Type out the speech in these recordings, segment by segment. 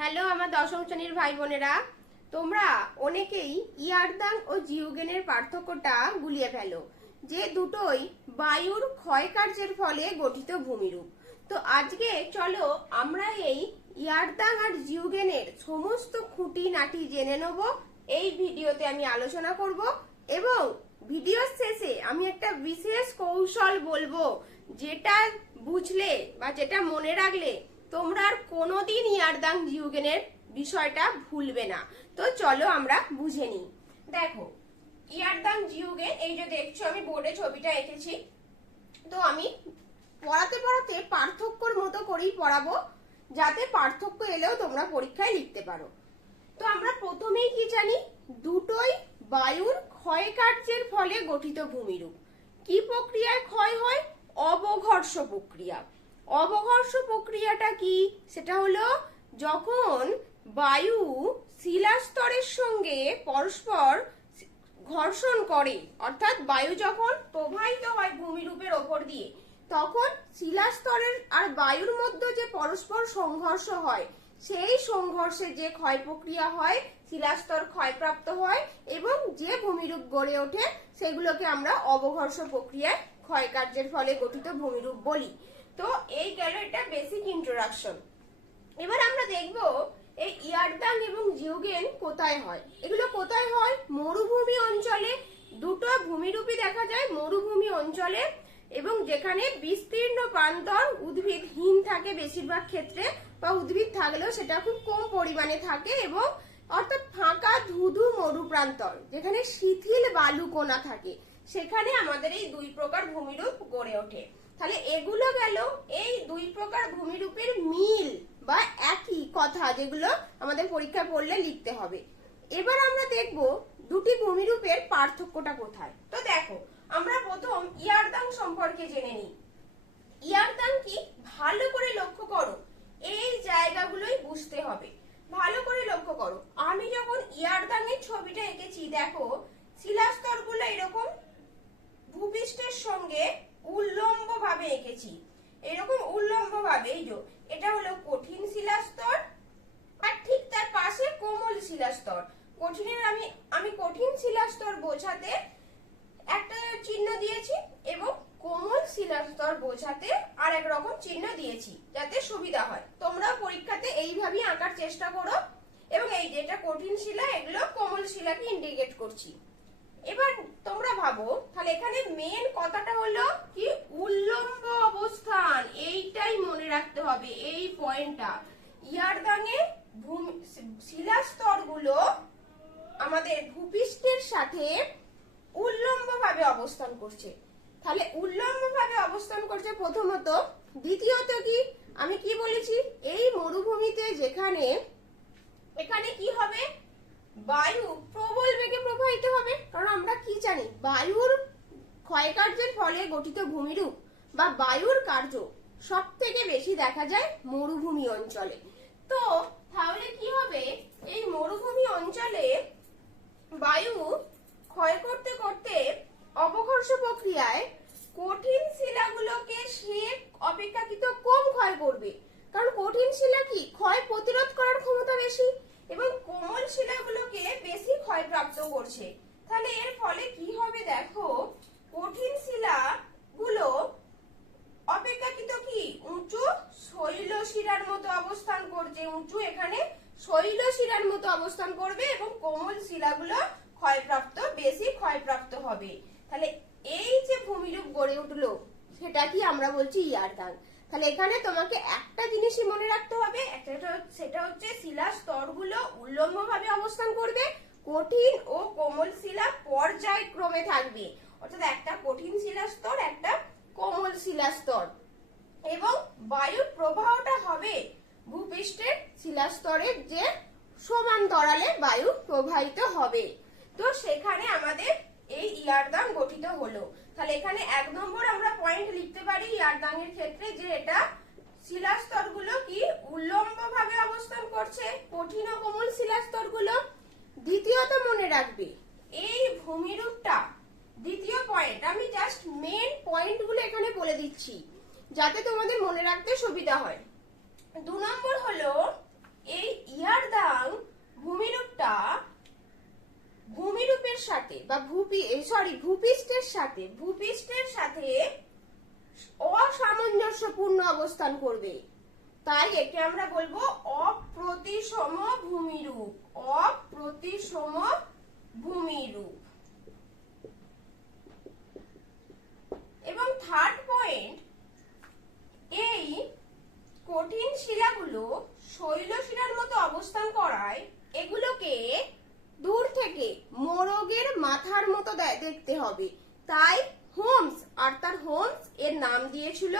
Hello, আমার দশম শ্রেণির ভাই বোনেরা। তোমরা অনেকেই ইয়ারদাং ও জিওগেনের পার্থক্যটা গুলিয়ে ফেলো, যে দুটোই বায়ুর ক্ষয়কার্যের ফলে গঠিত ভূমিরূপ। তো আজকে চলো আমরা এই ইয়ারদাং আর জিওগেনের সমস্ত খুঁটি নাটি জেনে নেব। এই ভিডিওতে আমি আলোচনা করব এবং ভিডিওর শেষে আমি একটা বিশেষ কৌশল বলব, যেটা বুঝলে বা যেটা মনে রাখলে তোমরা আর কোনোদিন ইয়ারদাং জিউগেনের বিষয়টা ভুলবে না। তো চলো আমরা বুঝে নিই। দেখো, ইয়ারদাং জিউগেন এই যে দেখছ, আমি বোর্ডে ছবিটা এঁকেছি। তো আমি পড়াতে পড়াতে পার্থক্যর মতো করেই পড়াবো, যাতে পার্থক্য এলেও তোমরা পরীক্ষায় লিখতে পারো। তো আমরা প্রথমেই কি জানি, দুটোই বায়ুর ক্ষয়কার্যের ফলে গঠিত ভূমিরূপ। কি প্রক্রিয়ায় ক্ষয় হয়? অবঘর্ষ প্রক্রিয়া। অবঘর্ষ প্রক্রিয়াটা কি? সেটা হলো যখন বায়ু শিলাস্তরের সঙ্গে পরস্পর ঘর্ষণ করে, অর্থাৎ বায়ু যখন প্রবাহিত হয় ভূমিরূপের ওপর দিয়ে, তখন শিলাস্তরের আর বায়ুর মধ্যে যে পরস্পর সংঘর্ষ হয়, সেই সংঘর্ষে যে ক্ষয় প্রক্রিয়া হয়, শিলাস্তর ক্ষয়প্রাপ্ত হয় এবং যে ভূমিরূপ গড়ে ওঠে, সেগুলোকে আমরা অবঘর্ষ প্রক্রিয়ায় ক্ষয়কার্যের ফলে গঠিত ভূমিরূপ বলি। তো এই গেল এটা বেসিক ইন্ট্রোডাকশন এবার আমরা দেখব এই ইয়ারদাং এবং জিওগেন কোথায় হয়। এগুলো কোথায় হয়? মরুভূমি অঞ্চলে। দুটো ভূমিরূপই দেখা যায় মরুভূমি অঞ্চলে এবং যেখানে বিস্তীর্ণ প্রান্তর উদ্ভিদহীন থাকে বেশিরভাগ ক্ষেত্রে বা উদ্ভিদ থাকলেও সেটা খুব কম পরিমাণে থাকে এবং অর্থাৎ ফাঁকা, ধুধু মরু প্রান্তর, যেখানে শিথিল বালুকোনা থাকে। সেখানে আমাদের এই দুই প্রকার ভূমিরূপ গড়ে ওঠে। তাহলে এগুলো গেল এই দুই প্রকার ভূমিরূপের মিল বা একই কথা যেগুলো আমাদের পরীক্ষা পড়লে লিখতে হবে। এবার আমরা দেখব দুটি ভূমিরূপের পার্থক্যটা কোথায়। তো দেখো, আমরা প্রথম ইয়ারদাং সম্পর্কে জেনে নিই। ইয়ারদাং কি? ভালো করে লক্ষ্য করো, এই জায়গাগুলোই বুঝতে হবে। ভালো করে লক্ষ্য করো, আমি যখন ইয়ারদাং এর ছবিটা এঁকেছি, দেখো, শিলাস্তরগুলো এরকম ভূপৃষ্ঠের সঙ্গে উল্লম্ব ভাবে এঁকেছি এরকম যে, এটা হলো কঠিন শিলাস্তর আর ঠিক তার পাশে কোমল শিলাস্তর। কঠিনের আমি আমি কঠিন শিলাস্তর বোঝাতে একটা চিহ্ন দিয়েছি এবং কোমল শিলাস্তর বোঝাতে আর এক রকম চিহ্ন দিয়েছি যাতে সুবিধা হয়। তোমরা পরীক্ষাতে এইভাবেই আঁকার চেষ্টা করো। এবং এই যেটা কঠিন শিলা, এগুলো কোমল শিলাকে ইন্ডিকেট করছি। এবার তোমরা ভাবো, তাহলে এখানে মেন কথাটা হলো কি? উল্লম্ব অবস্থান, এইটাই মনে রাখতে হবে এই পয়েন্টটা ইয়ারদাঙে শিলাস্তরগুলো আমাদের ভূপৃষ্ঠের সাথে উল্লম্ব ভাবে অবস্থান করছে। তাহলে উল্লম্ব ভাবে অবস্থান করছে প্রথমত, দ্বিতীয়ত কি? আমি কি বলেছি? এই মরুভূমিতে যেখানে, এখানে কি হবে? বায়ু প্রবল বেগে প্রবাহিত হবে। কারণ আমরা কি জানি? বায়ুর ক্ষয়কার্যের ফলে গঠিত ভূমিরূপ বা বায়ুর কার্য সব থেকে বেশি দেখা যায় মরুভূমি অঞ্চলে। তো তাহলে কি হবে? এই মরুভূমি অঞ্চলে বায়ু ক্ষয় করতে করতে অবঘর্ষ প্রক্রিয়ায় কঠিন শিলাগুলোকে সে অপেক্ষাকৃত কম ক্ষয় করবে। কারণ কঠিন শিলা কি? ক্ষয় প্রতিরোধ করার ক্ষমতা বেশি এবং কোমল শিলাগুলোকে বেশি ক্ষয়প্রাপ্ত করছে। তাহলে এর ফলে কি হবে দেখো? কঠিন শিলাগুলো অপেক্ষাকৃত কি? উঁচু শৈল শিরার মতো অবস্থান করছে। উঁচু এখানে শৈল শিরার মতো অবস্থান করবে এবং কোমল শিলাগুলো ক্ষয়প্রাপ্ত, বেশি ক্ষয়প্রাপ্ত হবে। তাহলে এই যে ভূমিরূপ গড়ে উঠল, সেটা কি আমরা বলছি ইয়ারদাং তাহলে এখানে তোমাকে একটা জিনিসই মনে রাখতে হবে সেটা হচ্ছে শিলার স্তরগুলো উল্লম্বভাবে অবস্থান করবে কঠিন ও কোমল শিলা পর্যায়ক্রমে থাকবে। অর্থাৎ একটা কঠিন শিলা স্তর, একটা কোমল শিলা স্তর। এবং বায়ুর প্রবাহটা হবে ভূপৃষ্ঠের শিলাস্তরের যে সমান্তরালে বায়ু প্রবাহিত হবে। তো সেখানে আমাদের এই ইয়ারদাং গঠিত হলো। তাহলে এখানে এক নম্বর আমরা পয়েন্ট লিখতে পারি ইয়ারদাং এর ক্ষেত্রে যে এটা শিলাস্তরগুলো কি উল্লম্ব ভাবে অবস্থান করছে? কঠিন ও কোমল শিলাস্তরগুলো দ্বিতীয়ত মনে রাখবে। এই ভূমিরূপটা, দ্বিতীয় পয়েন্ট আমি জাস্ট মেন পয়েন্টগুলো এখানে বলে দিচ্ছি, যাতে তোমাদের মনে রাখতে সুবিধা হয়। দু নম্বর হলো, এই ইয়ারদাং ভূমিরূপটা ভূমিরূপের সাথে বা ভূপি সরি ভূপিষ্ঠের সাথে ভূপিষ্ঠের সাথে অসামঞ্জস্যপূর্ণ অবস্থান করবে। তাই একে আমরা বলব অপ্রতিসম ভূমিরূপ অ অপ্রতিসম ভূমিরূপ। এবং থার্ড পয়েন্ট এই কঠিন শিলাগুলো শৈলশিলার মতো অবস্থান করায় এগুলোকে দূর থেকে মোরগের মাথার মতো দেখতে হবে। তাই হোমস অর্থাৎ হোমস এর নাম দিয়েছিল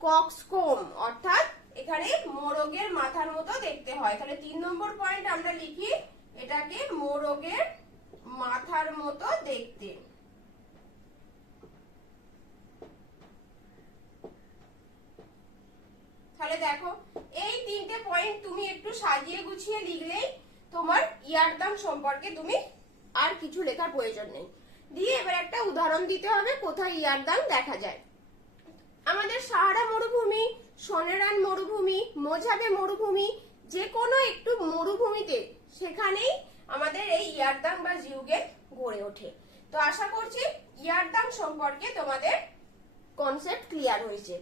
কক্সকোম অর্থাৎ এখানে মোরগের মাথার মতো দেখতে হয়। তাহলে তিন নম্বর পয়েন্ট আমরা লিখি এটাকে মোরগের মাথার মতো দেখতে। তাহলে দেখো, এই তিনটে পয়েন্ট তুমি একটু সাজিয়ে গুছিয়ে লিখলেই তোমার ইয়ারদাম সম্পর্কে তুমি আর কিছু লেখার প্রয়োজন নেই। দিয়ে এবার একটা উদাহরণ দিতে হবে, কোথায় ইয়ারদাম দেখা যায়। আমাদের সাহারা মরুভূমি, সোনেরান মরুভূমি, মোজাবে মরুভূমি যে কোনো একটু মরুভূমিতে সেখানেই আমাদের এই ইয়ারদাম বা জিউগেন গড়ে ওঠে। তো আশা করছি ইয়ারদাম সম্পর্কে তোমাদের কনসেপ্ট ক্লিয়ার হয়েছে।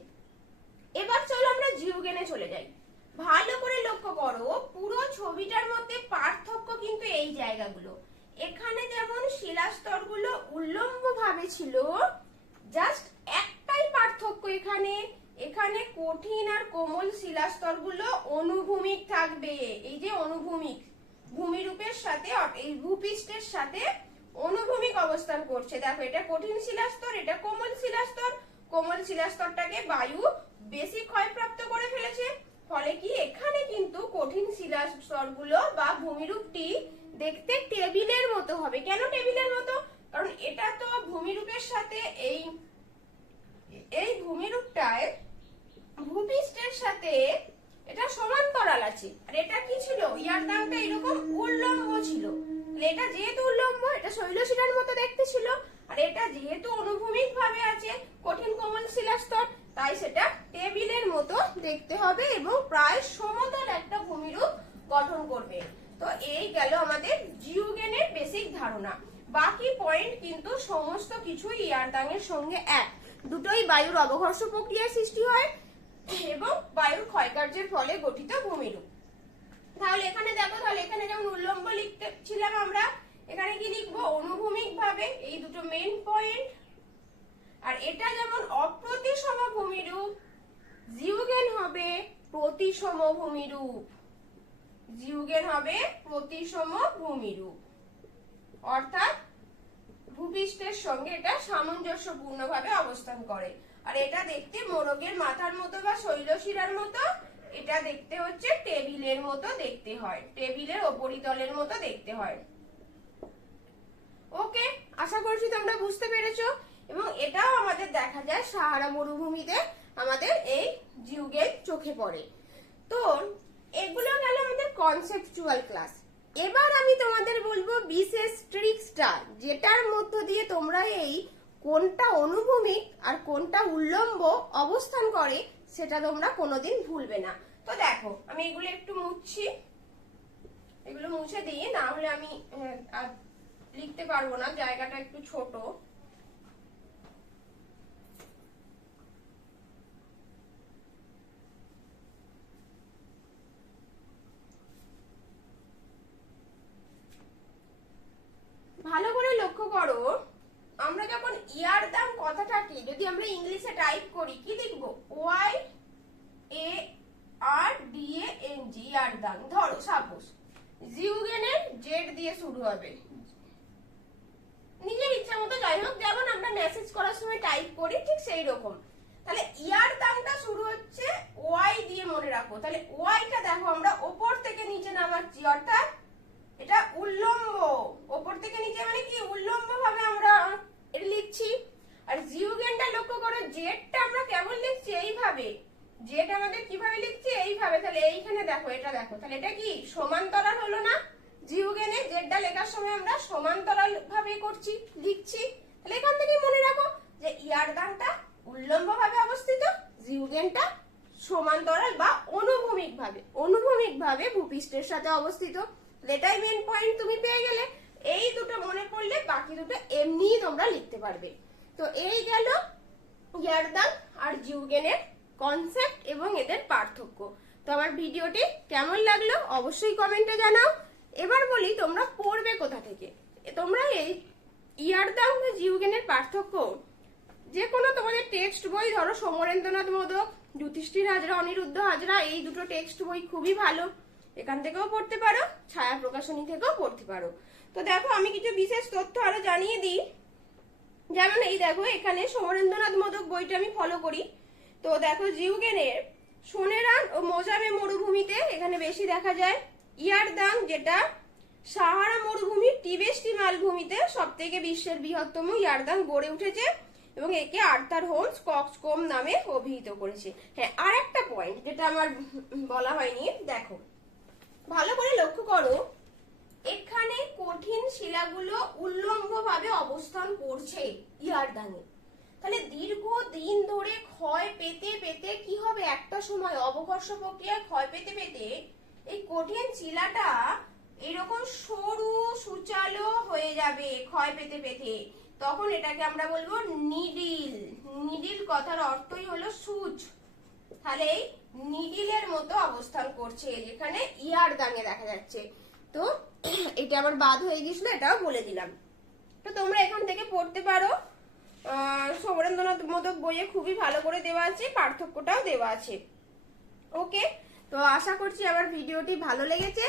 এবার চলো আমরা জিওগেনে চলে যাই। ভালো করে লক্ষ্য করো, পুরো ছবিটার মধ্যে পার্থক্য কিন্তু এই জায়গাগুলো। এখানে যেমন শিলাস্তরগুলো উল্লম্ব ভাবে ছিল জাস্ট একটাই পার্থক্য এখানে। এখানে কঠিন আর কোমল শিলাস্তরগুলো অনুভূমিক থাকবে, এই যে অনুভূমিক। ভূমিরূপের সাথে এই ভূপৃষ্ঠের সাথে অনুভূমিক অবস্থান করছে। দেখো, এটা কঠিন শিলাস্তর, এটা কোমল শিলাস্তর। কোমল শিলাস্তরটাকে বায়ু বেশি ক্ষয়প্রাপ্ত করে ফেলেছে। ফলে কি? এখানে কিন্তু কঠিন শিলাস্তরগুলো বা ভূমিরূপটি দেখতে টেবিলের মতো হবে। কেন টেবিলের মতো? কারণ এটা তো ভূমিরূপের সাথে এই এই ভূমিরূপটায় ভূপৃষ্ঠের সাথে এটা সমান্তরাল আছে আর এটা কি ছিল ইয়ার দামটা এরকম উল্লম্ব ছিল তাহলে এটা যেহেতু এটা মতো দেখতে ছিল। আর এটা যেহেতু অনুভূমিক ভাবে আছে, কঠিন কোমল শিলাস্তর তাই সেটা টেবিলের মতো দেখতে হবে এবং প্রায় সমতল একটা ভূমিরূপ গঠন করবে। তো এই গেল আমাদের জিওগেনের বেসিক ধারণা। বাকি পয়েন্ট কিন্তু সমস্ত কিছু ইয়ারদাং এর সঙ্গে এক। দুটোই বায়ুর অবঘর্ষ প্রক্রিয়ার সৃষ্টি হয় এবং বায়ুর ক্ষয়কার্যের ফলে গঠিত ভূমিরূপ। তাহলে এখানে দেখো, তাহলে এখানে যেমন উল্লম্ব লিখতে ছিলাম আমরা এখানে কি লিখব? অনুভূমিক ভাবে এই দুটো মেইন পয়েন্ট আর এটা যেমন অপ্রতিসম ভূমিরূপ জিওগেন হবে প্রতিসম ভূমিরূপ জিওগেন হবে প্রতিসম ভূমিরূপ অর্থাৎ ভূপৃষ্ঠের সঙ্গে এটা সামঞ্জস্যপূর্ণভাবে অবস্থান করে। আর এটা দেখতে মোরগের মাথার মতো বা শৈলশিরার মতো, এটা দেখতে হচ্ছে টেবিলের মতো দেখতে হয়। টেবিলের ওপরিতলের মতো দেখতে হয়। ওকে, আশা করছি তোমরা বুঝতে পেরেছ। এবং এটাও আমাদের দেখা যায় সাহারা মরুভূমিতে আমাদের এই জিউগেন চোখে পড়ে। তো, এগুলো গেল আমাদের কনসেপচুয়াল ক্লাস এবার আমি তোমাদের বলব বিশেষ ট্রিক্সটা যেটার মধ্য দিয়ে তোমরা এই কোনটা অনুভূমিক আর কোনটা উল্লম্ব অবস্থান করে, সেটা তোমরা কোনোদিন ভুলবে না। তো দেখো, আমি এগুলো একটু মুছছি। এগুলো মুছে দিই না হলে আমি আর লিখতে পারব না, জায়গাটা একটু ছোট। ভালো করে লক্ষ্য করো, আমরা যখন ইয়ার দাম কথাটাকে যদি আমরা ইংলিশে টাইপ করি, কি লিখব Y A R D A N G, ইয়ার দাম। ধরো, সাপোজ জিউগেনের জেড দিয়ে শুরু হবে। নিজের ইচ্ছা মতো, যাই হোক, যেমন আমরা মেসেজ করার সময় টাইপ করি, ঠিক সেই রকম তাহলে ইয়ার দামটা শুরু হচ্ছে ওয়াই দিয়ে মনে রাখো। তাহলে ওয়াইটা দেখো আমরা ওপর থেকে নিচে নামাচ্ছি অর্থাৎ এটা উল্লম্ব ওপর থেকে নিচে মানে কি উল্লম্ব ভাবে আমরা এটা লিখছি আর জিওগেনটা লক্ষ্য করো জেডটা আমরা কেমন লিখছি এইভাবে জেড আমাদের কীভাবে লিখছি এইভাবে তাহলে এইখানে দেখো এটা দেখো তাহলে এটা কি সমান্তরাল হলো না জিওগেনে জেডটা লেখার সময় আমরা সমান্তরাল ভাবে করছি, লিখছি, তাহলে এখান থেকে মনে রাখো যে ইয়ার দানটা উল্লম্ব ভাবে অবস্থিত জিওগেনটা সমান্তরাল বা অনুভূমিক ভাবে অনুভূমিক ভাবে ভূপৃষ্ঠের সাথে অবস্থিত। এটাই মেন পয়েন্ট তুমি পেয়ে গেলে। এই দুটো মনে পড়লে বাকি দুটো এমনিই তোমরা লিখতে পারবে। তো এই গেল ইয়ারদাং আর জিউগেনের কনসেপ্ট এবং এদের পার্থক্য। তো আমার ভিডিওটি কেমন লাগল অবশ্যই কমেন্টে জানাও। এবার বলি তোমরা পড়বে কোথা থেকে। তোমরা এই ইয়ারদাং বা জিউগেনের পার্থক্য। যে কোনো তোমাদের টেক্সট বই ধরো সমরেন্দ্রনাথ মোদক, যুধিষ্ঠির হাজরা, অনিরুদ্ধ হাজরা, এই দুটো টেক্সট বই খুবই ভালো। এখান থেকেও পড়তে পারো, ছায়া প্রকাশনী থেকেও পড়তে পারো। তো দেখো আমি কিছু বিশেষ তথ্য আরও জানিয়ে দিই। যেমন এই দেখো, এখানে সমরেন্দ্রনাথ মোদক বইটা আমি ফলো করি। তো দেখো জিউগেনের সোনেরান ও মোজাবে মরুভূমিতে এখানে বেশি দেখা যায়। ইয়ারদাং যেটা সাহারা মরুভূমির টিবেস্টি মালভূমিতে সব থেকে বিশ্বের বৃহত্তম ইয়ারদাং গড়ে উঠেছে এবং একে আর্থার হোমস কক্সকোম নামে অভিহিত করেছে। হ্যাঁ আর একটা পয়েন্ট যেটা আমার বলা হয়নি, দেখো। ভালো করে লক্ষ্য করো, এখানে কঠিন শিলাগুলো উল্লম্বভাবে অবস্থান করছে ইয়ারদাঙে তাহলে দীর্ঘ দিন ধরে ক্ষয় পেতে পেতে কি হবে? একটা সময় অবকর্ষ প্রক্রিয়ায় ক্ষয় পেতে পেতে এই কঠিন চিলাটা এরকম সরু সুচালো হয়ে যাবে ক্ষয় পেতে পেতে। তখন এটাকে আমরা বলব নিডিল। নিডিল কথার অর্থই হলো সূচ। তাহলে নিডিলের মতো অবস্থান করছে যেখানে ইয়ার দাঙে দেখা যাচ্ছে। তো এটা আমার বাদ হয়ে গেছিল এটাও বলে দিলাম। তো তোমরা এখান থেকে পড়তে পারো। আহ, সমরেন্দ্রনাথ মোদক বইয়ে খুবই ভালো করে দেওয়া আছে পার্থক্যটাও দেওয়া আছে। ওকে? তো আশা করছি আমার ভিডিওটি ভালো লেগেছে।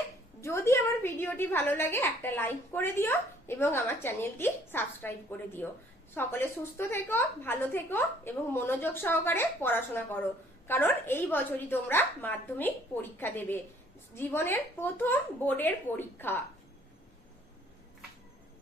যদি আমার ভিডিওটি ভালো লাগে, একটা লাইক করে দিও এবং আমার চ্যানেলটি সাবস্ক্রাইব করে দিও। সকলে সুস্থ থেকো, ভালো থেকো এবং মনোযোগ সহকারে পড়াশোনা করো। কারণ এই বছরই তোমরা মাধ্যমিক পরীক্ষা দেবে। জীবনের প্রথম বোর্ডের পরীক্ষা।